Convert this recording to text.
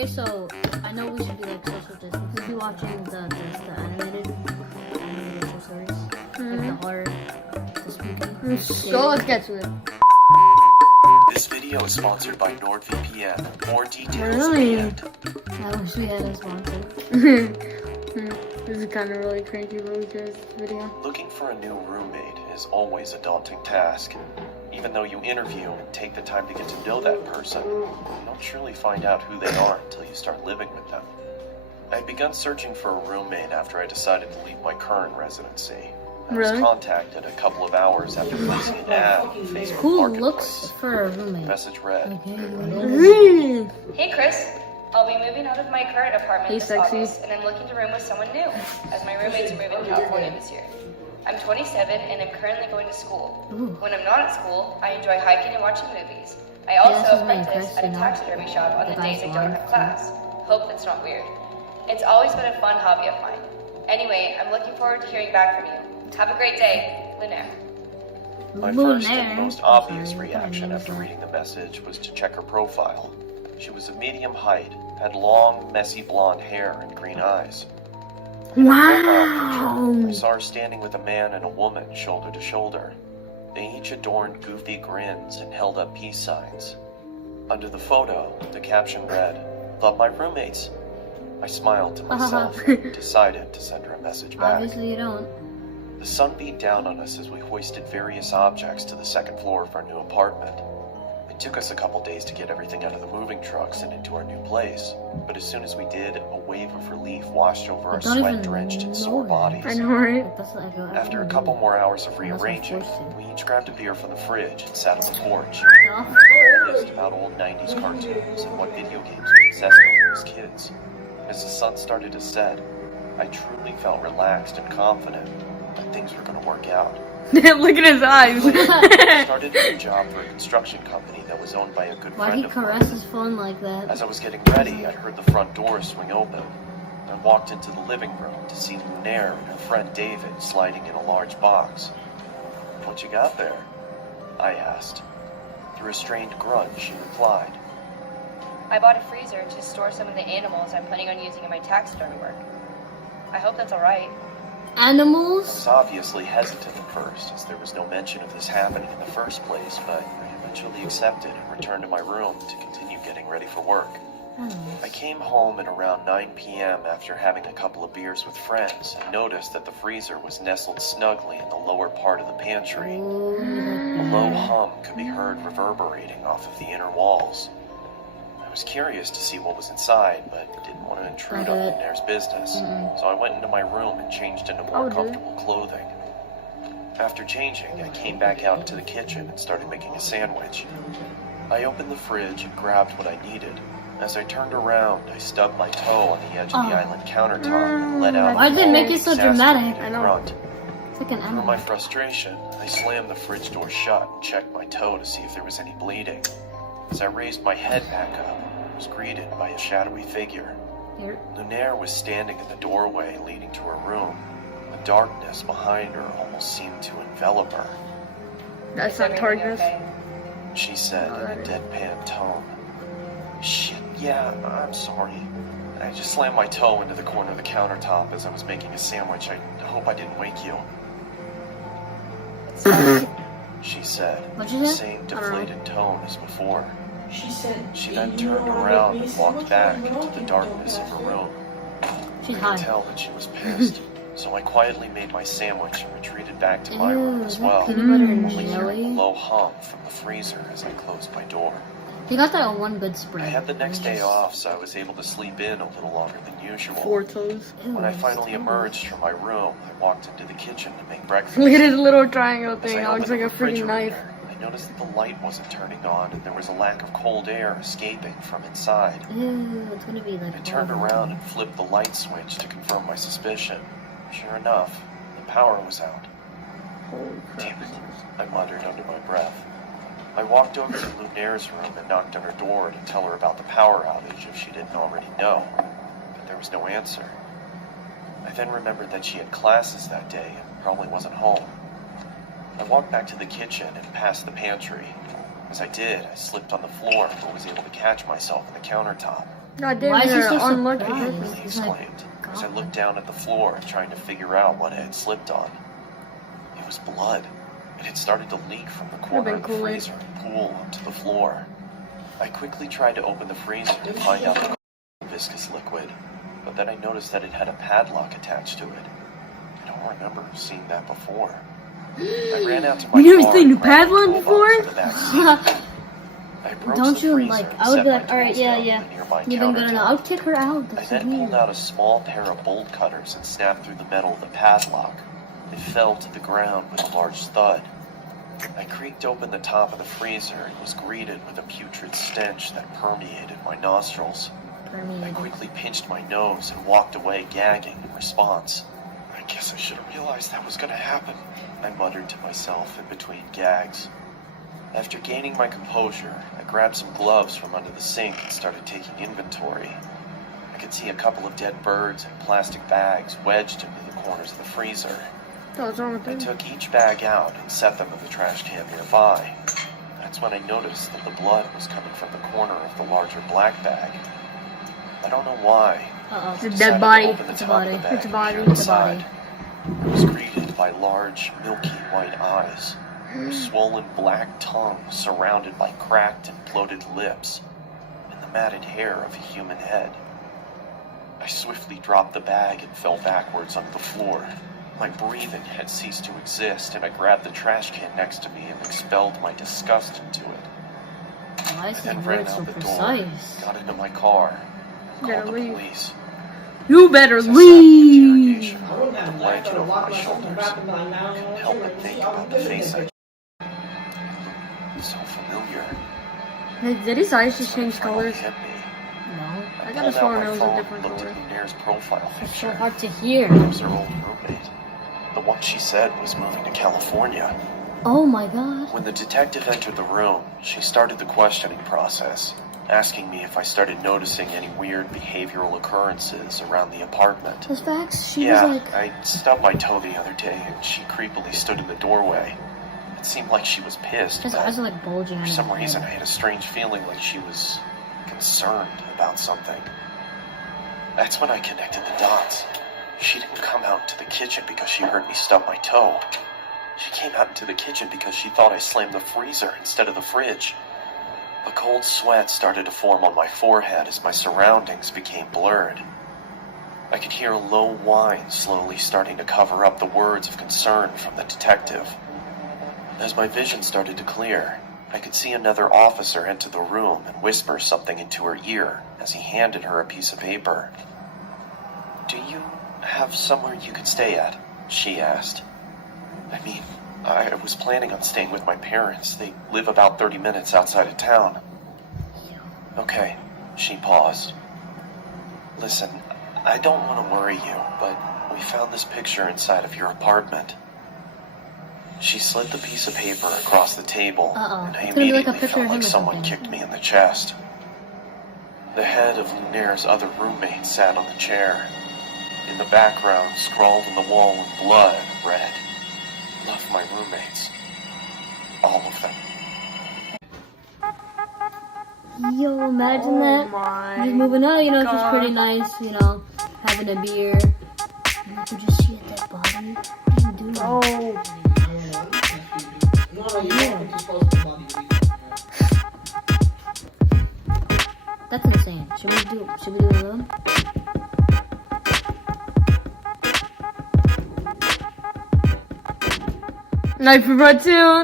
Okay, so I know we should be like social distance. We'll be watching the animated series, like the horror, the spooky. So let's get to it. This video is sponsored by NordVPN. More details Really? at the end. I wish we had a sponsor. This is kind of really crazy, really good video. Looking for a new roommate is always a daunting task. Even though you interview and take the time to get to know that person, you don't surely find out who they are until you start living with them. I had begun searching for a roommate after I decided to leave my current residency. I was Really? contacted a couple of hours after placing an ad on Facebook Who Marketplace. looks for a The roommate? message read, Okay. Hey Chris, I'll be moving out of my current apartment Hey, this sexy. August, and I'm looking to room with someone new, as my roommates are moving to California this year. I'm 27 and I'm currently going to school. Ooh. When I'm not at school, I enjoy hiking and watching movies. I this also is my apprentice Chris, at a you know, taxidermy shop on the the days guy's I don't blonde. have class. Hope that's not weird. It's always been a fun hobby of mine. Anyway, I'm looking forward to hearing back from you. Have a great day, Lunaire. My first and Lunaire. most obvious Sorry, reaction what after is that? reading the message was to check her profile. She was of medium height, had long, messy blonde hair and green eyes. In her profile picture, I saw her standing with a man and a woman shoulder to shoulder. They each adorned goofy grins and held up peace signs. Under the photo, the caption read, "Love my roommates." I smiled to myself and decided to send her a message back. Obviously you don't. The sun beat down on us as we hoisted various objects to the second floor of our new apartment. It took us a couple days to get everything out of the moving trucks and into our new place, but as soon as we did, a wave of relief washed over our don't even sweat-drenched and sore know bodies. I know, right? That's like After a couple more hours of Unless I'm rearranging, forced to. we each grabbed a beer from the fridge and sat on the porch, No. reminisced about old 90s cartoons and what video games we obsessed over as kids. As the sun started to set, I truly felt relaxed and confident that things were going to work out. Look at his eyes. I started a new job for a construction company that was owned by a good Why friend he of mine. caress his phone like that? As I was getting ready, I heard the front door swing open. I walked into the living room to see Lunaire and her friend David sliding in a large box. "What you got there?" I asked. Through a strained grunt, she replied, I bought a freezer to store some of the animals I'm planning on using in my taxidermy work. I hope that's alright. I Animals? was obviously hesitant at first, as there was no mention of this happening in the first place, but I eventually accepted and returned to my room to continue getting ready for work. I came home at around 9 p.m. after having a couple of beers with friends and noticed that the freezer was nestled snugly in the lower part of the pantry. A low hum could be heard reverberating off of the inner walls. I was curious to see what was inside, but didn't want to intrude on Lunaire's business, so I went into my room and changed into more comfortable clothing. After changing, I came back out into the kitchen and started making a sandwich. I opened the fridge and grabbed what I needed. As I turned around, I stubbed my toe on the edge of the island countertop and let out Why did it make it so dramatic? I grunt. It's like an Through animal. my frustration, I slammed the fridge door shut and checked my toe to see if there was any bleeding. As I raised my head back up, I was greeted by a shadowy figure. Here. Lunaire was standing in the doorway leading to her room. The darkness behind her almost seemed to envelop her. That's Is not everything Targus. okay? She said in a deadpan tone, "Shit, yeah, I'm sorry. I just slammed my toe into the corner of the countertop as I was making a sandwich. I hope I didn't wake you," she said, What'd in you the say? same deflated tone as before. She said, She then turned around and walked back into the darkness of her room. She's I hot. could tell that she was pissed, so I quietly made my sandwich and retreated back to my room Ew, as is well, that peanut butter and only hearing a jelly? low hum from the freezer as I closed my door. He got that on one good I spray. had the next day off, so I was able to sleep in a little longer than usual. 4 toes. Ew, When I it's finally terrible. emerged from my room, I walked into the kitchen to make breakfast. Look at his little triangle As thing. I It looks like opened a the freaking knife. refrigerator, I noticed that the light wasn't turning on and there was a lack of cold air escaping from inside. Ew, it's gonna be like. I turned around and flipped the light switch to confirm my suspicion. Sure enough, the power was out. Holy Damn crap. it, I muttered under my breath. I walked over to Lunaire's room and knocked on her door to tell her about the power outage if she didn't already know, but there was no answer. I then remembered that she had classes that day and probably wasn't home. I walked back to the kitchen and past the pantry. As I did, I slipped on the floor but was able to catch myself on the countertop. God Why damn, is he you're so unlucky. surprised? He He's like, exclaimed as I looked down at the floor trying to figure out what I had slipped on. It was blood. It had started to leak from the corner of the Kool-Aid. freezer and pool onto the floor. I quickly tried to open the freezer to find out the viscous liquid, but then I noticed that it had a padlock attached to it. I don't remember seeing that before. I ran out to my You never car seen and a grabbed padlock the toolbox before? in the back seat. I approached Don't the you freezer like? and I would set be my like, all right, tools yeah, down yeah. near my You've been good countertop. enough. I'll kick her out. I That's then weird. pulled out a small pair of bolt cutters and snapped through the metal of the padlock. It fell to the ground with a large thud. I creaked open the top of the freezer and was greeted with a putrid stench that permeated my nostrils. I quickly pinched my nose and walked away gagging in response. I guess I should have realized that was going to happen, I muttered to myself in between gags. After gaining my composure, I grabbed some gloves from under the sink and started taking inventory. I could see a couple of dead birds and plastic bags wedged into the corners of the freezer. What's wrong with I that? took each bag out and set them in the trash can nearby. That's when I noticed that the blood was coming from the corner of the larger black bag. I don't know why. Uh-oh. It's a Decided dead to body. open the It's a top of body. the bag It's a and body. peer It's a body. inside. I was greeted by large, milky white eyes, a swollen black tongue surrounded by cracked and bloated lips, and the matted hair of a human head. I swiftly dropped the bag and fell backwards onto the floor. My breathing had ceased to exist, and I grabbed the trash can next to me and expelled my disgust into it. Why is I his then ran word so out the door, precise? got into my car, and Gotta called the leave. police. You better As I sat in leave. interrogation, with the blanket over my shoulders, I couldn't help but think about the face I so familiar. Did his eyes just change Finally colors? hit me. No. I pulled got a out phone my that was a phone, different looked color. at Lunaire's profile It's so picture. hard to hear. It was her old roommate. The one she said was moving to California. Oh my god. When the detective entered the room, she started the questioning process, asking me if I started noticing any weird behavioral occurrences around the apartment. Those facts, she Yeah, was like, I stubbed my toe the other day and she creepily stood in the doorway. It seemed like she was pissed, his but eyes are like bulging. for out of some his head. reason I had a strange feeling like she was concerned about something. That's when I connected the dots. She didn't come out into the kitchen because she heard me stub my toe. She came out into the kitchen because she thought I slammed the freezer instead of the fridge. A cold sweat started to form on my forehead as my surroundings became blurred. I could hear a low whine slowly starting to cover up the words of concern from the detective. As my vision started to clear, I could see another officer enter the room and whisper something into her ear as he handed her a piece of paper. "Do you have somewhere you could stay at?" she asked. I mean, I was planning on staying with my parents. They live about 30 minutes outside of town. Okay, she paused. Listen, I don't want to worry you, but we found this picture inside of your apartment. She slid the piece of paper across the table, Uh-oh. and I It's gonna be like a immediately picture felt of him like or someone something. kicked me in the chest. The head of Lunaire's other roommate sat on the chair. In the background, scrawled on the wall in blood, read, "Love my roommates. All of them." Yo, imagine Oh that. my Just moving out, you know, she's God. pretty nice, you know, having a beer. And you could just see a dead body. What are you doing? Oh. That's insane. Should we do it alone? Knife for butt too.